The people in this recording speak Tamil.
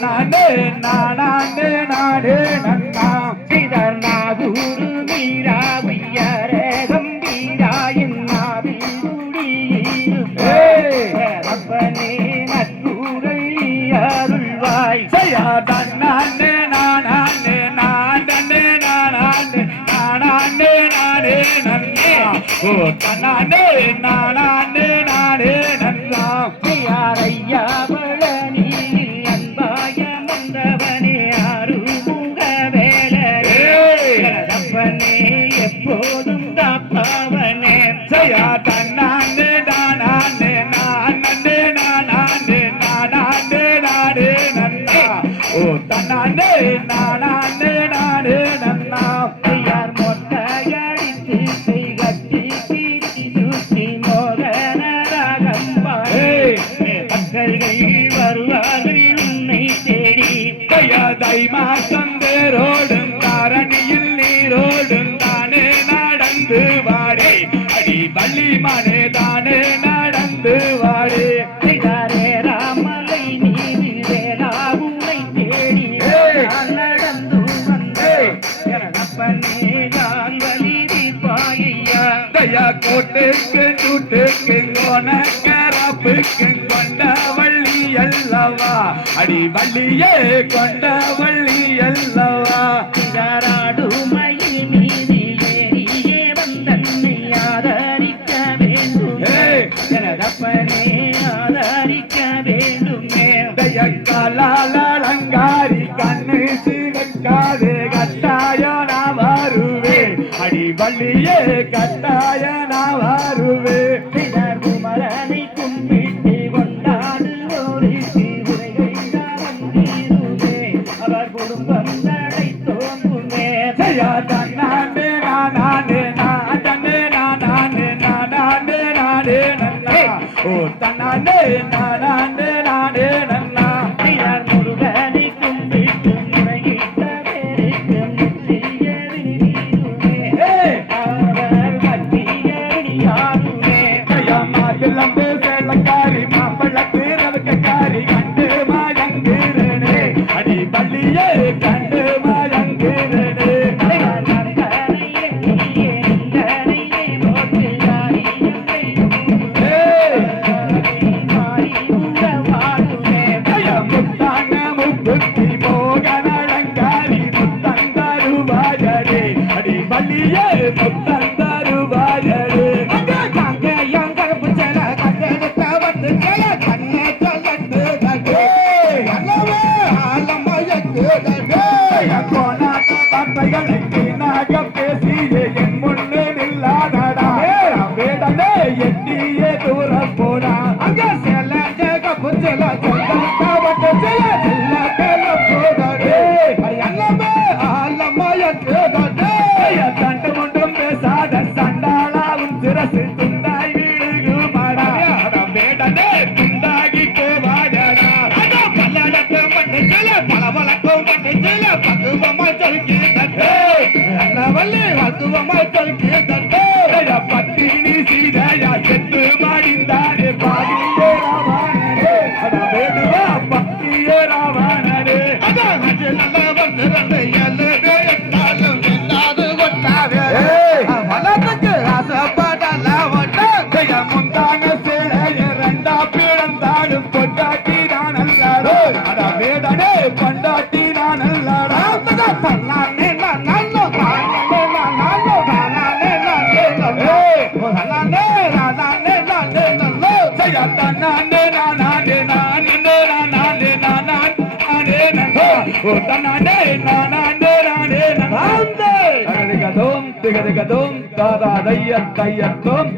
நாடு நாடாண்டு நாடு நன்னா பிதர்நாதூரு மீரா உயரே கம்பீராயின் நாவில் குடியிருப்பனே நட்புரை அருள்வாய். செய்யா தன்னாண்டு நாடாண்டு நாடாண்டு நாடாண்டு நாடாண்டு நாடு நன்னா ஓ தன்னாண்டு நாடாண்டு தன்னாண்டே நானாண்டே நாடு நன்னா யார் மொட்டையடித்து செய்கட்டி கீட்டி சுத்தி மோகன ராகம்பாடு மக்கள்கள் வருவார்கள் உன்னை தேடி தைமா சந்தேரோடும் காரணியில் ஐயா கோட்டுக்கு கூட்டுக்கு கோணக்கரப்பு கொண்ட வள்ளி அல்லவா? அடி வள்ளியே கொண்ட வள்ளி அல்லவா? சிங்காராடும் ஏ வந்தன்னை ஆதரிக்க வேண்டும். ஜனதப்பனே அடி வள்ளியே கட்டாய நான் வருவே பின்னர் குமரனை கும்பிட்டு கொண்டாடு ஒரு தீவுரைகைதாமே அவர் குடும்பம் நடை தோங்குமே ஜயா தன்னாண்டே நானே நானே நானே நானே ஓ தன்னாண்டே நானே Aliyah, தற்கு தட்டோரையா பத்தினி சீதையா செத்து திகதிகதும் தாதா தையத்தையத்தும்